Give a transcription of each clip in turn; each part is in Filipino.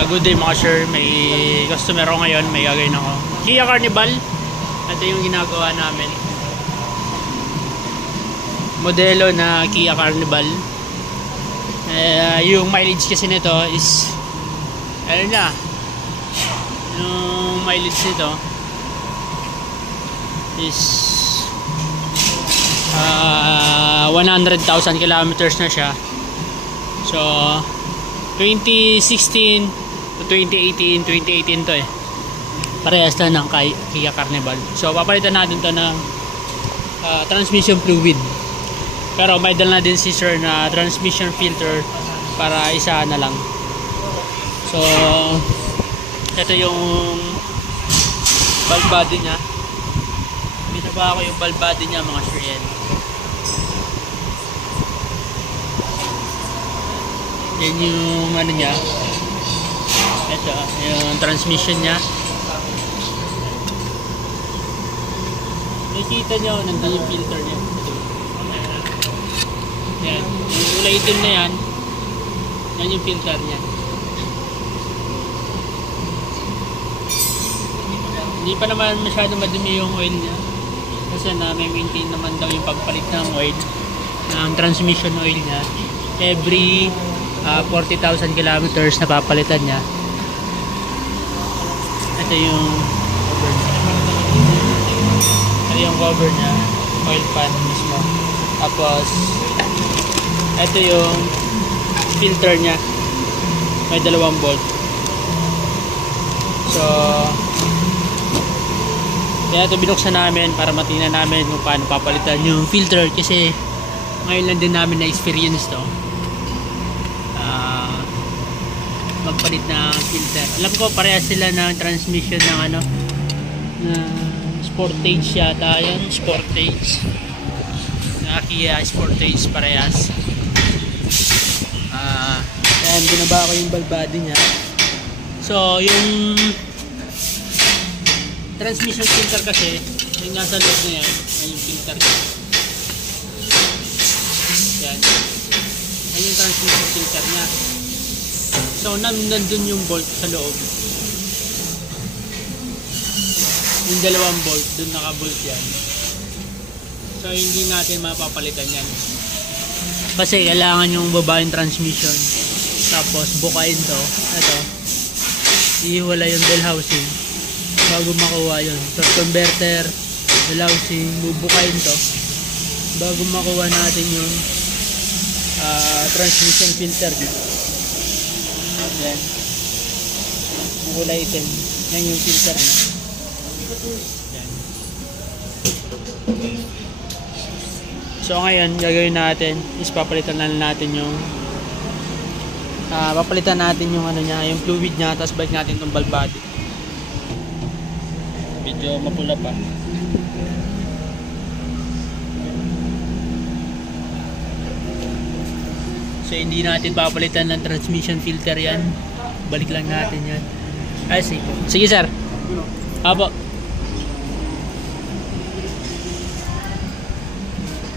Good day mga sir, may customer ako ngayon, may gagawin ako. Kia Carnival, ito yung ginagawa namin. Modelo na Kia Carnival. Yung mileage kasi nito is, ano na, yung mileage nito is 100,000 kilometers na siya. So 2016 to 2018 to parehas na ng Kia Carnival. So papalitan natin to ng transmission fluid, pero may dala na din si sir na transmission filter para isa na lang. So ito yung valve body nya. Binaba ko yung valve body nya mga sir. Yan yung ano nya. Ito yung transmission nya. Nakikita nyo nandun yung filter nya. Yan, yung kulay itim na yan, yan yung filter nya. Hindi pa naman masyado madumi yung oil nya, kasi na may maintain naman daw yung pagpalit ng oil, ng transmission oil nya every 40,000 kilometers na papalitan nya. Ito yung cover nya, oil pan mismo. Tapos ito yung filter nya, may 2 bolt. So kaya ito binuksan namin para matingnan namin kung paano papalitan yung filter, kasi ngayon lang din namin na experience to, magpalit ng filter. Alam ko parehas sila ng transmission ng ano, na Sportage yata yan, Sportage na Kia Sportage, parehas. Ayan, binaba ko yung valve body nya. So yung transmission filter kasi yung nasa loob na yan, yung filter nya. Yan, yan yung transmission filter nya. So nandun yung bolt sa loob, yung 2 bolt, dun naka-bolt yan. So hindi natin mapapalitan yan, kasi kailangan yung baba yung transmission, tapos bukain to, ito ihiwala yung bell housing bago makuha yun. So converter, bell housing, bubukain to bago makuha natin yung transmission filter. Yan, yung kulay itim, yan yung filter na. Yan. So ngayon gagawin natin is papalitan lang natin yung ano nya, yung fluid nya, tapos balik natin itong valve body. Medyo mapula pa. So hindi natin papalitan ng transmission filter yan, balik lang natin yan. Ay sige sir. Apo.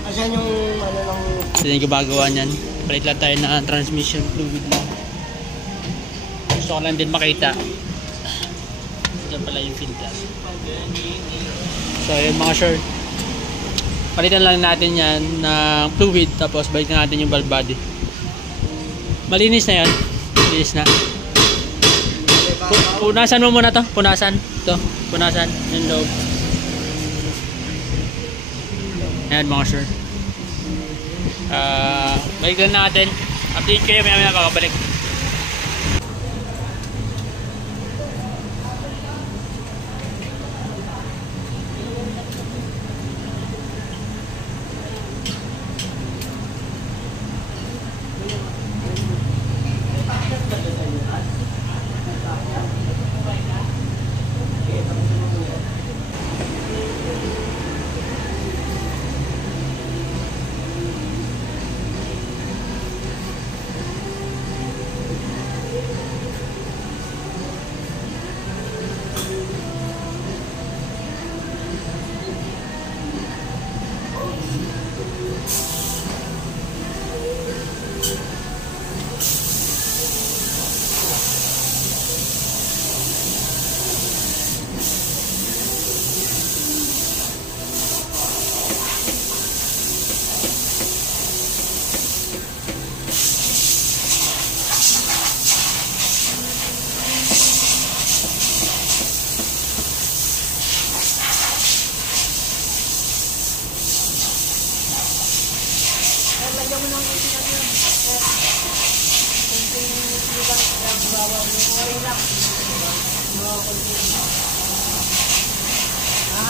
Asan yung ano lang? Ito yung gumagawa niyan. Palit lang tayo ng transmission fluid lang. Gusto ko lang din makita. Diyan pala yung filter. So yun mga sir, palitan lang natin yan ng fluid, tapos balik natin yung valve body. Malinis na yan. Malinis na. Punasan mo muna to. Punasan. Ito. Punasan. Yung loob. Ayan mga sir. Balik lang natin. Update kayo. Maya makakabalik. lagyan mo ng kunti natin yan. Kunting lugar, kaya babaw mo. Okay lang. Mga kunti. Ha?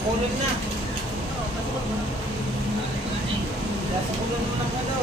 Kukulog na. Nasa kulog mo lang ka daw.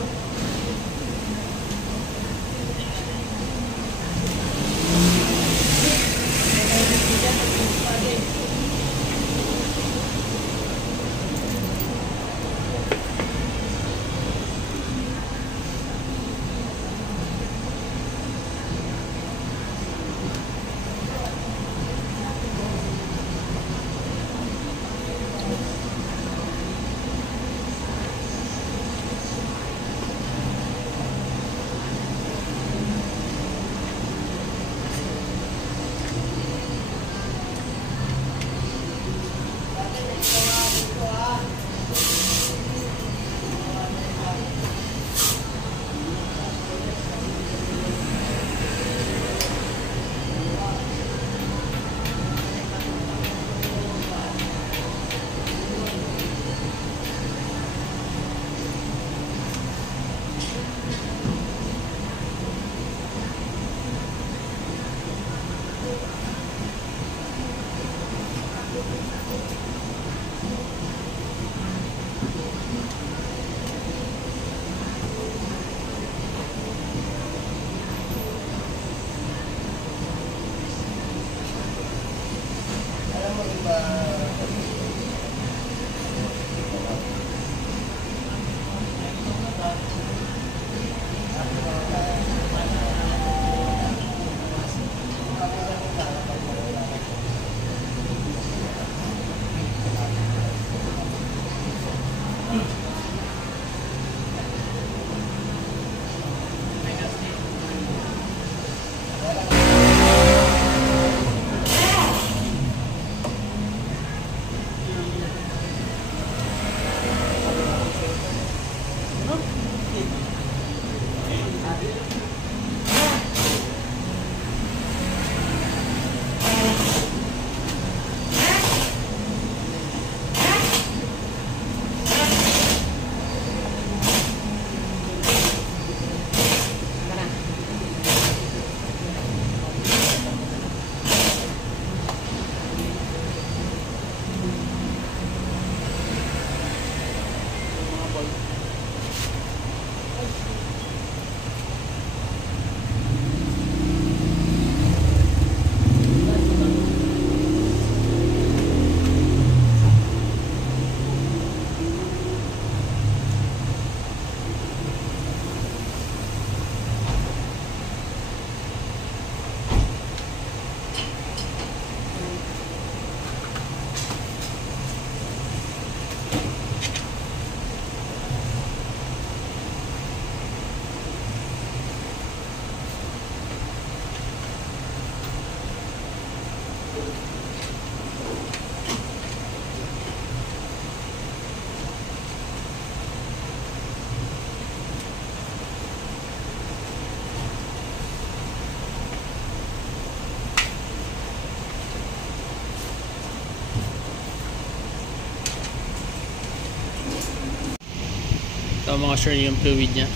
Ito mga sure yung fluid nya.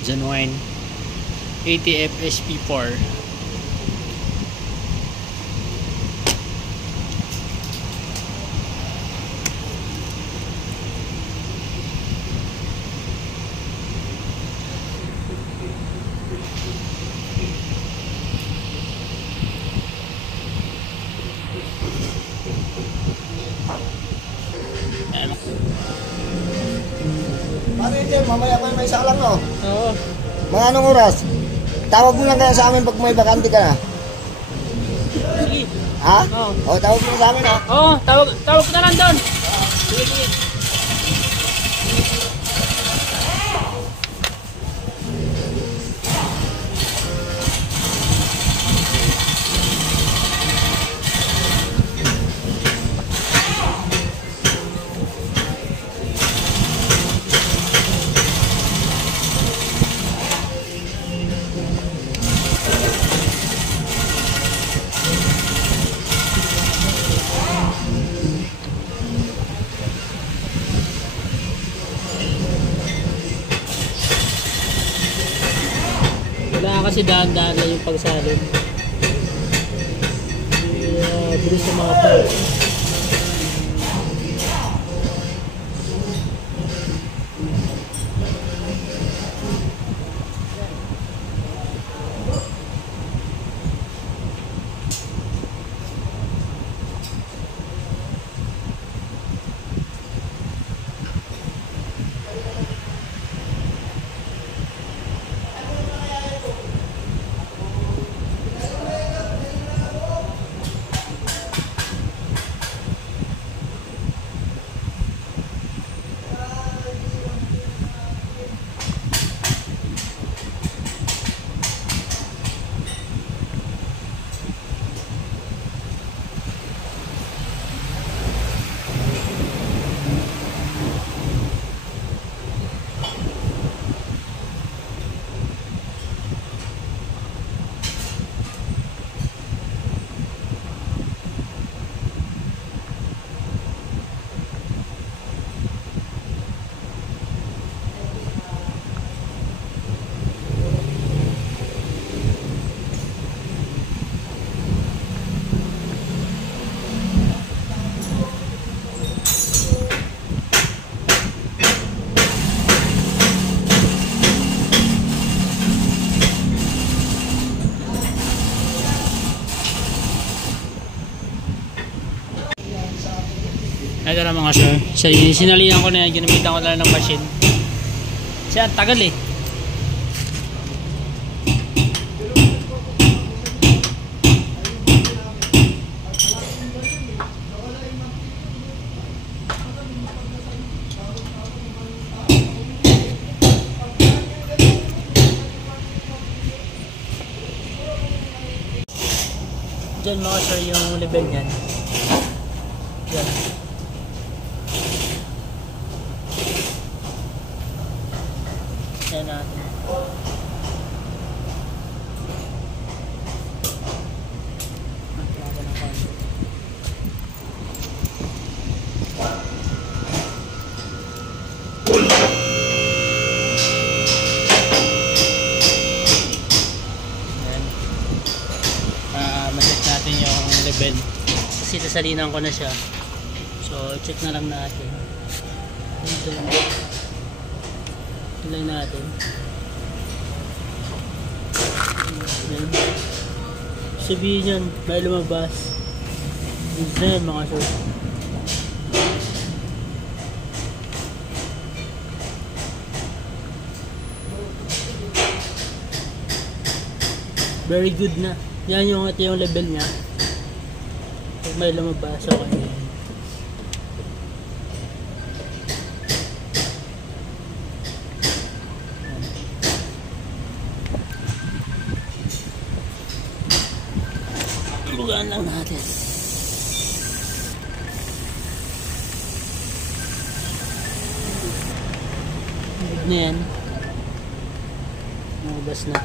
Genuine ATF SP4. Paano yun, mamaya pa may salang, no? Oo. Mga anong oras? Tawag mo lang kaya sa amin pag may bakante ka na. Ha? Oo. O, tawag mo sa amin ha. Oo, tawag ko na lang doon. Sige, sige. Wala kasi dahan-dahan lang yung pagsalin. Bilis sa mga parts. Ito na mga sir. Sinalinan ko na yan. Ginamitan ko na lang ng machine. Siya, tagal eh. Diyan mga sir yung level niyan. Yan. Yan natin. Ma-check natin yung level. Kasi nasalinan ko na siya. So, check na lang natin. Dito. Ilay natin. Ayan. Sabihin yan, may lumabas. Dito na yan mga sir. Very good na. Yan yung ito yung level niya. Pag may lumabas, okay. Bugaan lang natin. Good na yan. Lumabas na.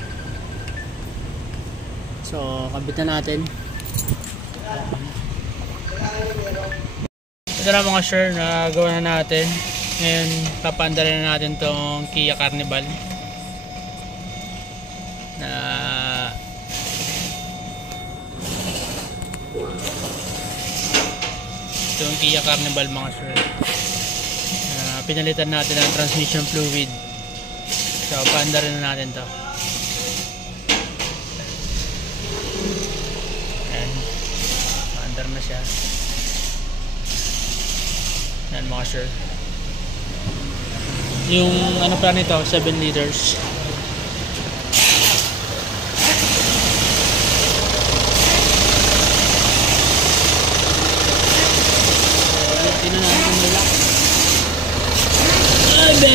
So, kabitan natin. Ito na mga sure na gawa na natin. Ngayon, papaandarin na natin tong Kia Carnival. Na itong Kia Carnival mga sure. Pinalitan natin ang transmission fluid. So, paandarin na natin to. Na siya. Yan mga sure. Yung ano pa nito, 7 liters.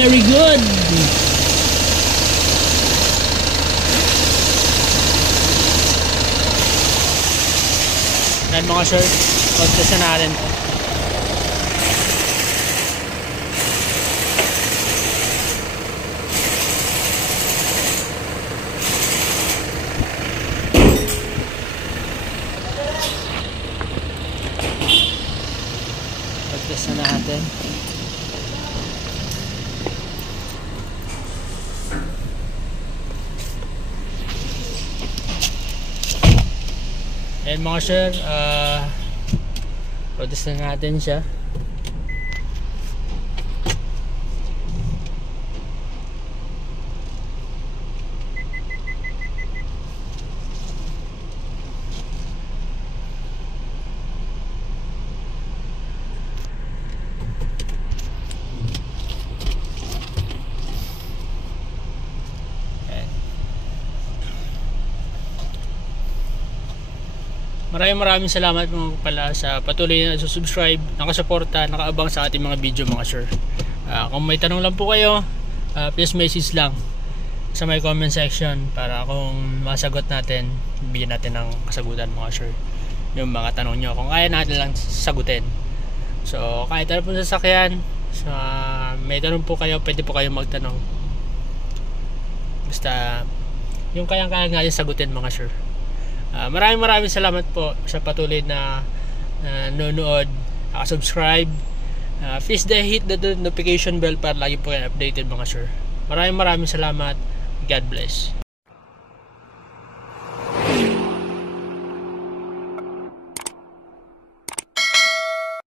Very good. Yan mga sir, pagkasa natin. Pagkasa natin. Ayan mga sir, protest na natin siya. Maraming salamat mga pala sa patuloy na subscribe, nakasuporta, nakaabang sa ating mga video mga sir. Kung may tanong lang po kayo, please message lang sa my comment section para kung masagot natin, bigyan natin ng kasagutan mga sir. Yung mga tanong nyo, kung kaya natin lang sagutin. So kahit ano po sasakyan, may tanong po kayo, pwede po kayo magtanong. Basta yung kayang-kaya natin sagutin mga sir. Maraming salamat po sa patuloy na nanonood, subscribe. Please hit the notification bell para lagi po kayo updated mga sir. Maraming salamat. God bless.